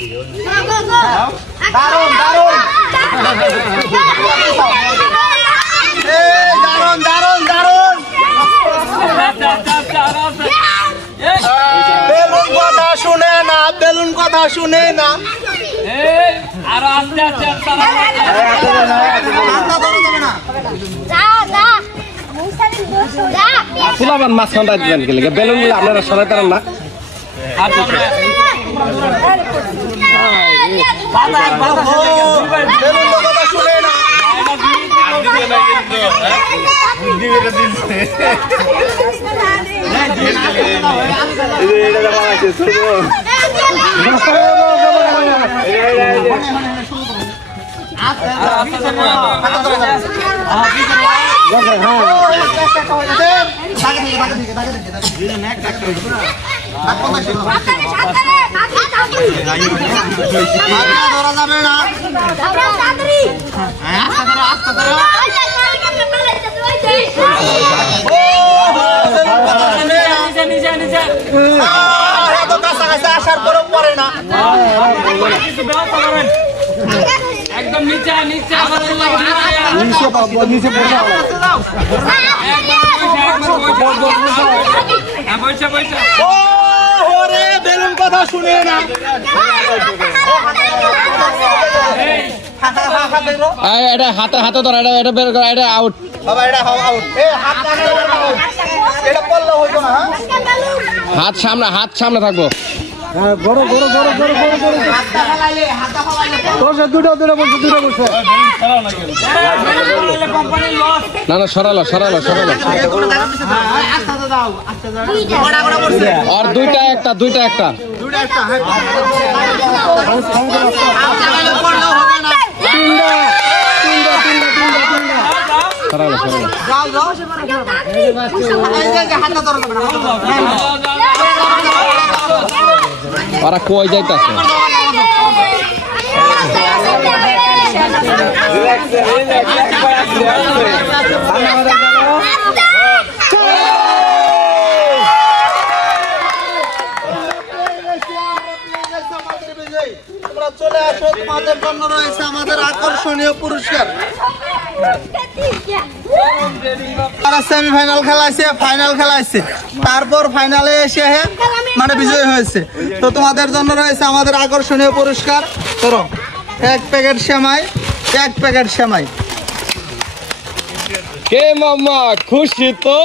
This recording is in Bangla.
দারুন দারুন দারুন দারুন দারুন বেলুন কথা শুনে না বেলুন কথা শুনে না আর আস্তে আস্তে ফুলাবান মাছ খান্ডা দিবেন কি লাগে বেলুন গুলো আপনারা সরাই পারেন না বেলুন কথা শুনে না ধরা যাবে না আসার পরে পরে না একদম নিচে নিচে বেলুন কথা শুনে না এটা হাতে হাতে ধর এটা এটা বের কর এটা আউট বাবা এটা আউট এটা পড়লে হইতো না হাত সামনে থাকবো বড় বড় বড় বড় বড় বড় হাতটা ফালাইলে বসে দুটো বসে না না সরালো আর দুইটা একটা সরালো ওরা কই যাইতাছে তোমরা চলে আসো তোমাদের জন্য রয়েছে আমাদের আকর্ষণীয় পুরস্কার সেমিফাইনাল খেলাইছে ফাইনাল খেলাইছে তারপর ফাইনালে এসে মানে বিজয় হয়েছে তো তোমাদের জন্য রয়েছে আমাদের আকর্ষণীয় পুরস্কার ধরো এক প্যাকেট সেমাই কে মামা খুশি তো